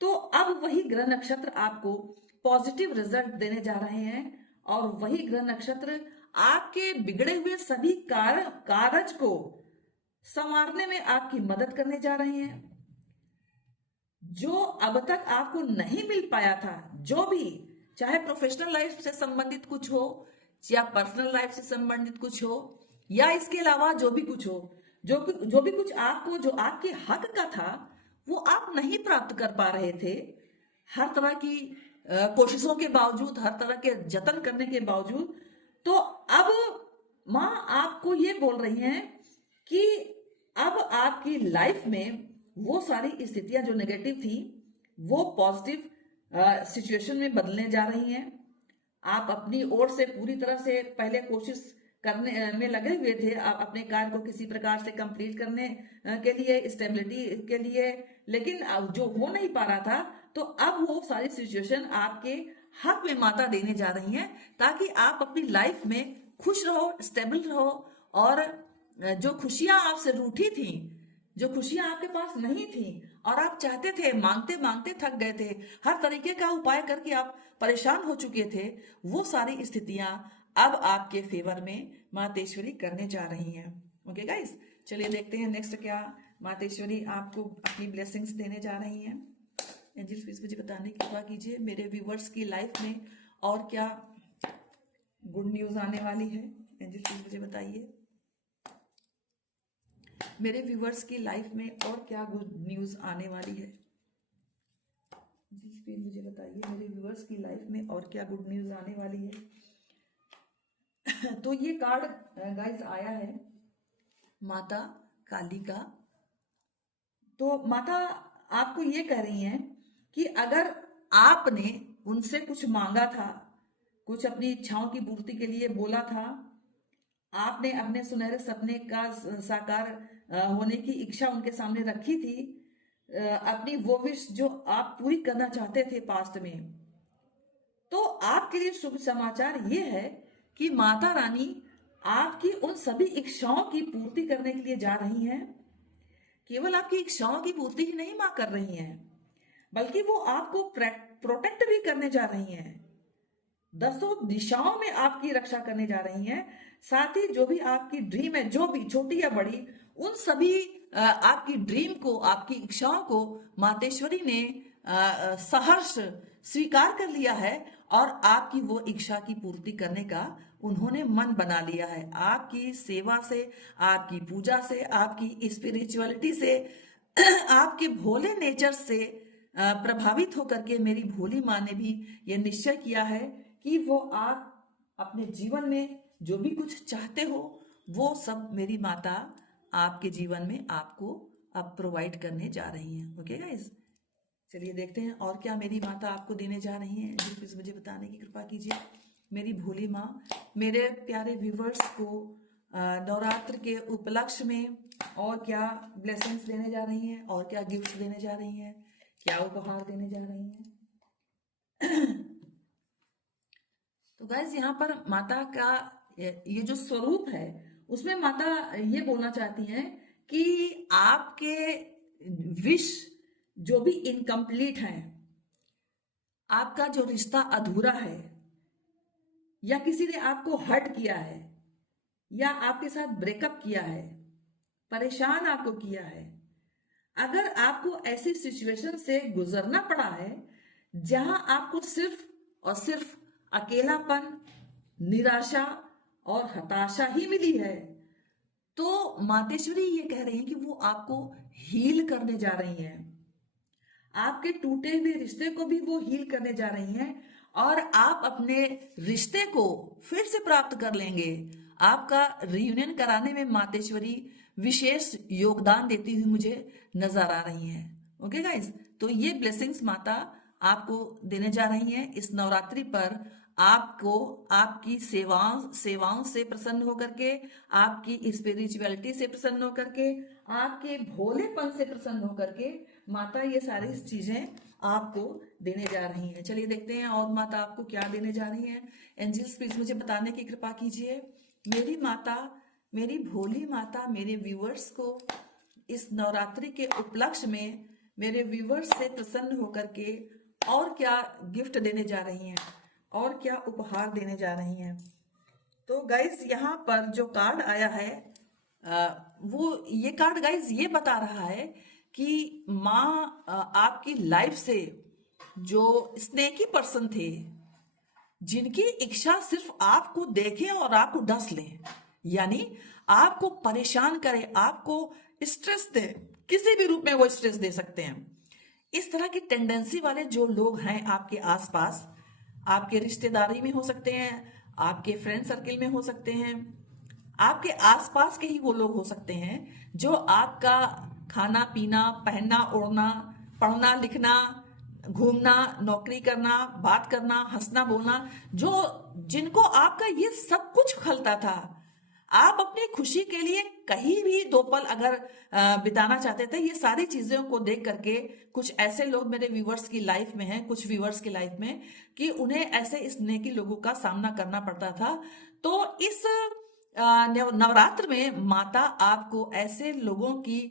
तो अब वही ग्रह नक्षत्र आपको पॉजिटिव रिजल्ट देने जा रहे हैं। और वही ग्रह नक्षत्र आपके बिगड़े हुए सभी कारज को संवारने में आपकी मदद करने जा रहे हैं। जो अब तक आपको नहीं मिल पाया था, जो भी, चाहे प्रोफेशनल लाइफ से संबंधित कुछ हो या पर्सनल लाइफ से संबंधित कुछ हो, या इसके अलावा जो भी कुछ हो, जो भी कुछ आपको, जो आपके हक का था, वो आप नहीं प्राप्त कर पा रहे थे, हर तरह की कोशिशों के बावजूद, हर तरह के जतन करने के बावजूद। तो अब माँ आपको ये बोल रही हैं कि अब आपकी लाइफ में वो सारी स्थितियां जो नेगेटिव थी वो पॉजिटिव सिचुएशन में बदलने जा रही हैं। आप अपनी ओर से पूरी तरह से पहले कोशिश करने में लगे हुए थे, आप अपने कार्य को किसी प्रकार से कंप्लीट करने के लिए, स्टेबिलिटी के लिए, लेकिन अब जो हो नहीं पा रहा था, तो अब वो सारी सिचुएशन आपके हक में माता देने जा रही हैं, ताकि आप अपनी लाइफ में खुश रहो, स्टेबल रहो, और जो खुशियां आपसे रूठी थी, जो खुशियां आपके पास नहीं थी और आप चाहते थे, मांगते मांगते थक गए थे, हर तरीके का उपाय करके आप परेशान हो चुके थे, वो सारी स्थितियां अब आपके फेवर में मातेश्वरी करने जा रही हैं। ओके गाइस, चलिए देखते हैं नेक्स्ट क्या मातेश्वरी आपको अपनी ब्लेसिंग्स देने जा रही हैं। एंजल्स प्लीज मुझे बताने की कृपा कीजिए मेरे व्यूवर्स की लाइफ में और क्या गुड न्यूज आने वाली है। एंजल्स प्लीज मुझे बताइए मेरे व्यूवर्स की लाइफ में और क्या गुड न्यूज आने वाली है। जी प्लीज मुझे बताइए मेरे व्यूवर्स की लाइफ में और क्या गुड न्यूज आने वाली है। तो ये कार्ड गाइस आया है माता काली का। तो माता आपको ये कह रही हैं कि अगर आपने उनसे कुछ मांगा था, कुछ अपनी इच्छाओं की पूर्ति के लिए बोला था, आपने अपने सुनहरे सपने का साकार होने की इच्छा उनके सामने रखी थी, अपनी वो विश जो आप पूरी करना चाहते थे पास्ट में, तो आपके लिए शुभ समाचार ये है कि माता रानी आपकी उन सभी इच्छाओं की पूर्ति करने के लिए जा रही हैं। केवल आपकी इच्छाओं की पूर्ति ही नहीं मां कर रही हैं, बल्कि वो आपको प्रोटेक्ट भी करने जा रही हैं, दसों दिशाओं में आपकी रक्षा करने जा रही हैं। साथ ही जो भी आपकी ड्रीम है, जो भी छोटी या बड़ी, उन सभी आपकी ड्रीम को, आपकी इच्छाओं को मातेश्वरी ने सहर्ष स्वीकार कर लिया है और आपकी वो इच्छा की पूर्ति करने का उन्होंने मन बना लिया है। आपकी सेवा से, आपकी पूजा से, आपकी स्पिरिचुअलिटी से, आपके भोले नेचर से प्रभावित होकर के मेरी भोली माँ ने भी ये निश्चय किया है कि वो आप अपने जीवन में जो भी कुछ चाहते हो वो सब मेरी माता आपके जीवन में आपको अब प्रोवाइड करने जा रही हैं। ओके गाइस, चलिए देखते हैं और क्या मेरी माता आपको देने जा रही हैं। प्लीज मुझे बताने की कृपा कीजिए मेरी भोली माँ मेरे प्यारे व्यूवर्स को नवरात्र के उपलक्ष्य में और क्या ब्लेसिंग्स देने जा रही हैं, और क्या गिफ्ट देने जा रही हैं, क्या उपहार देने जा रही हैं। तो गाइज यहाँ पर माता का ये जो स्वरूप है उसमें माता ये बोलना चाहती हैं कि आपके विश जो भी इनकम्प्लीट है, आपका जो रिश्ता अधूरा है, या किसी ने आपको हर्ट किया है, या आपके साथ ब्रेकअप किया है, परेशान आपको किया है, अगर आपको ऐसी सिचुएशन से गुजरना पड़ा है जहां आपको सिर्फ और सिर्फ अकेलापन, निराशा और हताशा ही मिली है, तो मातेश्वरी ये कह रही है कि वो आपको हील करने जा रही हैं। आपके टूटे हुए रिश्ते को भी वो हील करने जा रही हैं और आप अपने रिश्ते को फिर से प्राप्त कर लेंगे। आपका रियूनियन कराने में मातेश्वरी विशेष योगदान देती हुई मुझे नजर आ रही हैं। ओके गाइस, तो ये ब्लेसिंग्स माता आपको देने जा रही हैं इस नवरात्रि पर। आपको आपकी सेवाओं से प्रसन्न होकर के, आपकी स्पिरिचुअलिटी से प्रसन्न होकर के, आपके भोलेपन से प्रसन्न होकर के माता ये सारी चीजें आपको देने जा रही हैं। चलिए देखते हैं और माता आपको क्या देने जा रही हैं। एंजल्स प्लीज मुझे बताने की कृपा कीजिए मेरी माता, मेरी भोली माता मेरे व्यूअर्स को इस नवरात्रि के उपलक्ष्य में मेरे व्यूअर्स से प्रसन्न होकर के और क्या गिफ्ट देने जा रही हैं, और क्या उपहार देने जा रही हैं। तो गाइज यहाँ पर जो कार्ड आया है वो ये कार्ड गाइज ये बता रहा है कि माँ आपकी लाइफ से जो स्नेकी पर्सन थे, जिनकी इच्छा सिर्फ आपको देखे और आपको डस ले, यानी आपको परेशान करे, आपको स्ट्रेस दे, किसी भी रूप में वो स्ट्रेस दे सकते हैं, इस तरह की टेंडेंसी वाले जो लोग हैं आपके आसपास, आपके रिश्तेदारी में हो सकते हैं, आपके फ्रेंड सर्किल में हो सकते हैं, आपके आसपास के ही वो लोग हो सकते हैं जो आपका खाना पीना, पहनना ओढ़ना, पढ़ना लिखना, घूमना, नौकरी करना, बात करना, हंसना बोलना, जो जिनको आपका ये सब कुछ खलता था, आप अपनी खुशी के लिए कहीं भी 2 पल अगर बिताना चाहते थे, ये सारी चीजों को देख करके कुछ ऐसे लोग मेरे व्यूवर्स की लाइफ में हैं, कुछ व्यूवर्स की लाइफ में, कि उन्हें ऐसे इस नेकी लोगों का सामना करना पड़ता था। तो इस नवरात्र में माता आपको ऐसे लोगों की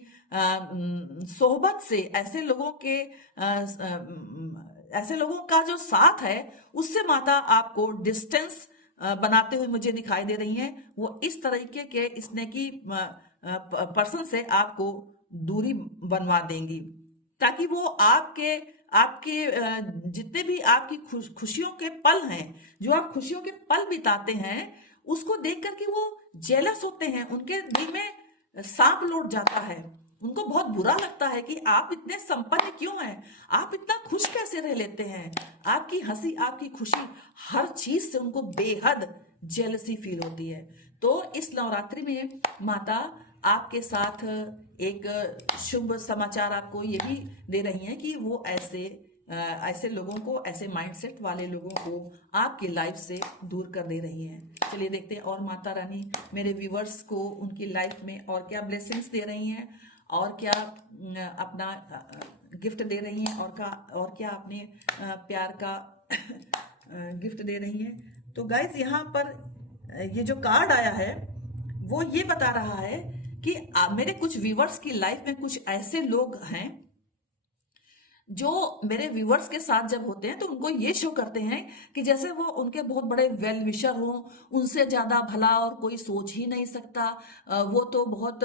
सोहबत से, ऐसे लोगों के ऐसे लोगों का जो साथ है, उससे माता आपको डिस्टेंस बनाते हुए मुझे दिखाई दे रही हैं। वो इस तरीके के इसने की पर्सन से आपको दूरी बनवा देंगी, ताकि वो आपके आपके जितने भी आपकी खुशियों के पल हैं, जो आप खुशियों के पल बिताते हैं, उसको देख करके वो जेलस होते हैं, उनके दिल में सांप लौट जाता है, उनको बहुत बुरा लगता है कि आप इतने संपन्न क्यों हैं, आप इतना खुश कैसे रह लेते हैं, आपकी हंसी, आपकी खुशी, हर चीज से उनको बेहद जेलसी फील होती है। तो इस नवरात्रि में माता आपके साथ एक शुभ समाचार आपको ये भी दे रही हैं कि वो ऐसे लोगों को, ऐसे माइंडसेट वाले लोगों को आपकी लाइफ से दूर कर दे रही हैं। चलिए देखते हैं और माता रानी मेरे व्यूवर्स को उनकी लाइफ में और क्या ब्लेसिंग्स दे रही हैं, और क्या अपना गिफ्ट दे रही हैं, और क्या अपने प्यार का गिफ्ट दे रही हैं। तो गाइज यहाँ पर ये जो कार्ड आया है वो ये बता रहा है कि मेरे कुछ व्यूवर्स की लाइफ में कुछ ऐसे लोग हैं जो मेरे व्यूअर्स के साथ जब होते हैं तो उनको ये शो करते हैं कि जैसे वो उनके बहुत बड़े वेल विशर हों, उनसे ज्यादा भला और कोई सोच ही नहीं सकता। वो तो बहुत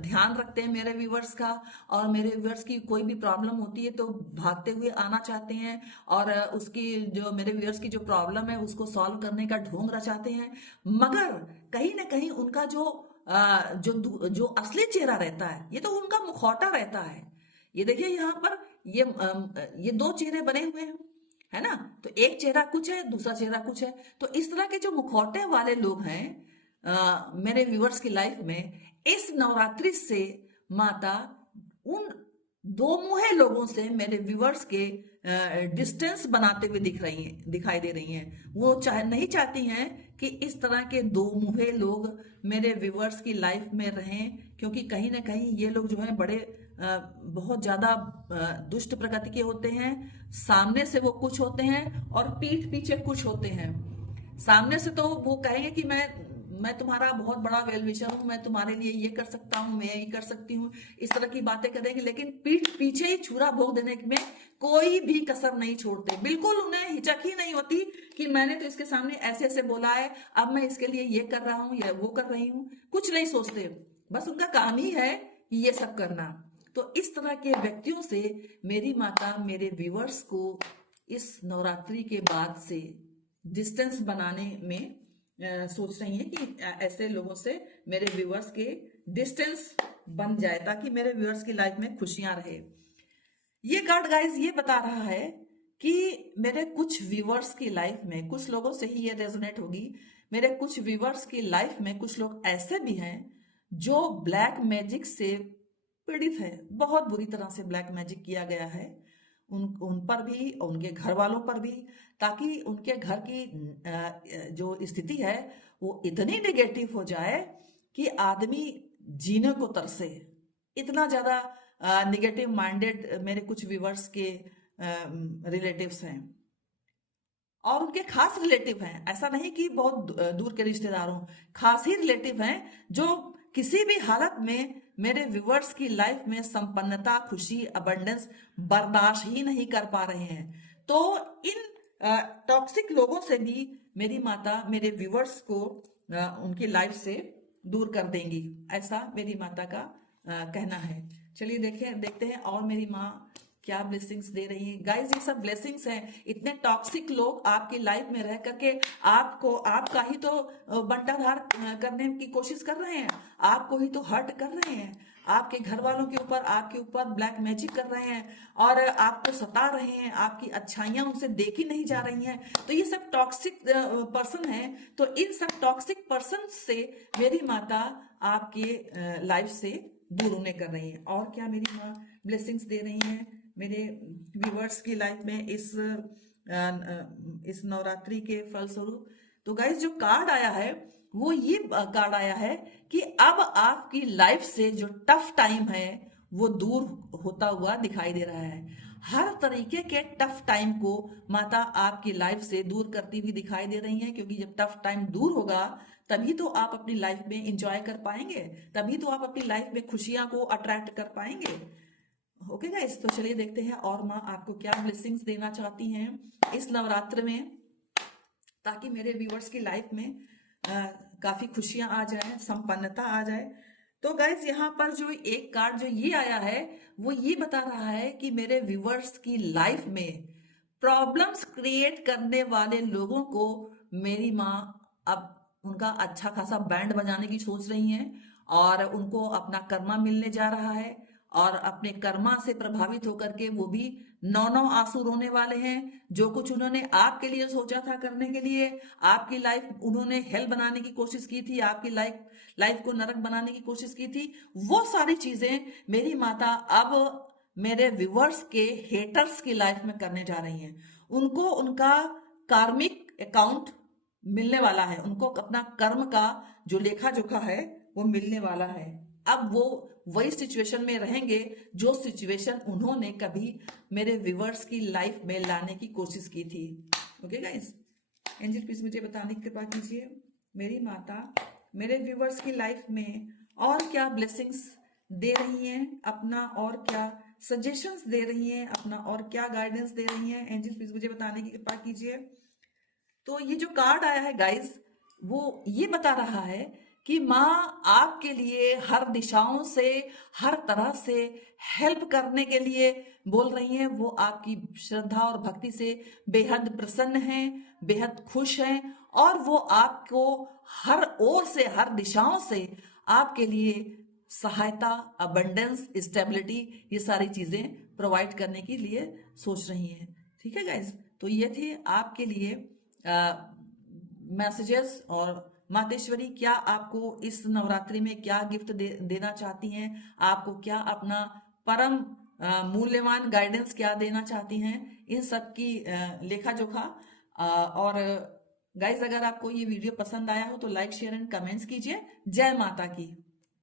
ध्यान रखते हैं मेरे व्यूअर्स का, और मेरे व्यूअर्स की कोई भी प्रॉब्लम होती है तो भागते हुए आना चाहते हैं, और उसकी जो मेरे व्यूअर्स की जो प्रॉब्लम है उसको सॉल्व करने का ढोंग रचाते हैं। मगर कहीं ना कहीं उनका जो असली चेहरा रहता है, ये तो उनका मुखौटा रहता है। ये देखिए यहाँ पर ये 2 चेहरे बने हुए हैं, है ना। तो एक चेहरा कुछ है, दूसरा चेहरा कुछ है। तो इस तरह के जो मुखौटे वाले लोग हैं मेरे व्यूअर्स की लाइफ में, इस नवरात्रि से माता उन 2 मुहे लोगों से मेरे व्यूअर्स के डिस्टेंस बनाते हुए दिखाई दे रही हैं। वो नहीं चाहती हैं कि इस तरह के 2 मुहे लोग मेरे व्यूअर्स की लाइफ में रहें, क्योंकि कहीं ना कहीं ये लोग जो है बड़े बहुत ज्यादा दुष्ट प्रकृति के होते हैं। सामने से वो कुछ होते हैं और पीठ पीछे कुछ होते हैं। सामने से तो वो कहेंगे कि मैं तुम्हारा बहुत बड़ा वेल विशर हूं, मैं तुम्हारे लिए ये कर सकता हूं, मैं ये कर सकती हूँ, इस तरह की बातें करेंगे, लेकिन पीठ पीछे ही छुरा भोग देने में कोई भी कसर नहीं छोड़ते। बिल्कुल उन्हें हिचक ही नहीं होती कि मैंने तो इसके सामने ऐसे ऐसे बोला है, अब मैं इसके लिए ये कर रहा हूँ या वो कर रही हूँ, कुछ नहीं सोचते। बस उनका काम ही है ये सब करना। तो इस तरह के व्यक्तियों से मेरी माता मेरे व्यूअर्स को इस नवरात्रि के बाद से डिस्टेंस बनाने में सोच रही हैं कि ऐसे लोगों से मेरे व्यूअर्स के डिस्टेंस बन जाए, ताकि मेरे व्यूअर्स की लाइफ में खुशियां रहे। ये कार्ड गाइस ये बता रहा है कि मेरे कुछ व्यूअर्स की लाइफ में, कुछ लोगों से ही ये रेजोनेट होगी, मेरे कुछ व्यूअर्स की लाइफ में कुछ लोग ऐसे भी हैं जो ब्लैक मैजिक से पीड़ित है। बहुत बुरी तरह से ब्लैक मैजिक किया गया है उन पर भी, उनके घर वालों पर भी, ताकि उनके घर की जो स्थिति है वो इतनी नेगेटिव हो जाए कि आदमी जीने को तरसे। इतना ज्यादा नेगेटिव माइंडेड मेरे कुछ व्यूवर्स के रिलेटिव्स हैं, और उनके खास रिलेटिव हैं। ऐसा नहीं कि बहुत दूर के रिश्तेदारों, खास ही रिलेटिव हैं जो किसी भी हालत में मेरे व्यूवर्स की लाइफ में संपन्नता, खुशी, अबंडेंस बर्दाश्त ही नहीं कर पा रहे हैं। तो इन टॉक्सिक लोगों से भी मेरी माता मेरे व्यूवर्स को उनकी लाइफ से दूर कर देंगी, ऐसा मेरी माता का कहना है। चलिए देखते हैं और मेरी माँ क्या ब्लेसिंग्स दे रही हैं। गाइस ये सब ब्लेसिंग्स हैं। इतने टॉक्सिक लोग आपकी लाइफ में रह करके आपका ही तो बंटाधार करने की कोशिश कर रहे हैं, आपको ही तो हर्ट कर रहे हैं, आपके घर वालों के ऊपर, आपके ऊपर ब्लैक मैजिक कर रहे हैं और आपको सता रहे हैं, आपकी अच्छाइयां उनसे देखी नहीं जा रही हैं। तो ये सब टॉक्सिक पर्सन हैं। तो इन सब टॉक्सिक पर्सन से मेरी माता आपके लाइफ से दूर उन्हें कर रही है। और क्या मेरी माँ ब्लेसिंग्स दे रही हैं मेरे व्यूवर्स की लाइफ में इस नवरात्रि के फलस्वरूप। तो गाइस जो कार्ड आया है वो ये कार्ड आया है कि अब आपकी लाइफ से जो टफ टाइम है वो दूर होता हुआ दिखाई दे रहा है। हर तरीके के टफ टाइम को माता आपकी लाइफ से दूर करती हुई दिखाई दे रही हैं, क्योंकि जब टफ टाइम दूर होगा तभी तो आप अपनी लाइफ में इंजॉय कर पाएंगे, तभी तो आप अपनी लाइफ में खुशियां को अट्रैक्ट कर पाएंगे। ओके गाइस, तो चलिए देखते हैं और माँ आपको क्या ब्लेसिंग्स देना चाहती हैं इस नवरात्र में, ताकि मेरे व्यूअर्स की लाइफ में काफी खुशियां आ जाए, संपन्नता आ जाए। तो गाइज यहाँ पर जो एक कार्ड जो ये आया है वो ये बता रहा है कि मेरे व्यूअर्स की लाइफ में प्रॉब्लम्स क्रिएट करने वाले लोगों को मेरी माँ अब उनका अच्छा खासा बैंड बजाने की सोच रही हैं, और उनको अपना कर्मा मिलने जा रहा है, और अपने कर्मा से प्रभावित होकर के वो भी नौ नौ आंसू रोने वाले हैं। जो कुछ उन्होंने आपके लिए सोचा था करने के लिए, आपकी लाइफ उन्होंने हेल बनाने की कोशिश की थी, आपकी लाइफ को नरक बनाने की कोशिश की थी, वो सारी चीजें मेरी माता अब मेरे व्यूवर्स के हेटर्स की लाइफ में करने जा रही हैं। उनको उनका कार्मिक अकाउंट मिलने वाला है, उनको अपना कर्म का जो लेखा जोखा है वो मिलने वाला है। अब वो वही सिचुएशन में रहेंगे जो सिचुएशन उन्होंने कभी मेरे व्यूवर्स की लाइफ में लाने की कोशिश की थी। ओके गाइस, एंजल प्लीज मुझे बताने की कृपा कीजिए मेरी माता मेरे व्यूवर्स की लाइफ में और क्या ब्लेसिंग्स दे रही हैं अपना, और क्या सजेशंस दे रही हैं अपना, और क्या गाइडेंस दे रही हैं। एंजल प्लीज मुझे बताने की कृपा कीजिए। तो ये जो कार्ड आया है गाइस वो ये बता रहा है कि माँ आपके लिए हर दिशाओं से, हर तरह से हेल्प करने के लिए बोल रही हैं। वो आपकी श्रद्धा और भक्ति से बेहद प्रसन्न हैं, बेहद खुश हैं, और वो आपको हर ओर से, हर दिशाओं से आपके लिए सहायता, अबंडेंस, स्टेबिलिटी, ये सारी चीजें प्रोवाइड करने के लिए सोच रही हैं। ठीक है गाइज, तो ये थे आपके लिए मैसेजेस। और मातेश्वरी क्या आपको इस नवरात्रि में क्या गिफ्ट देना चाहती हैं, आपको क्या अपना परम मूल्यवान गाइडेंस क्या देना चाहती हैं, इन सब की लेखा जोखा। और गाइज अगर आपको ये वीडियो पसंद आया हो तो लाइक, शेयर एंड कमेंट्स कीजिए। जय माता की।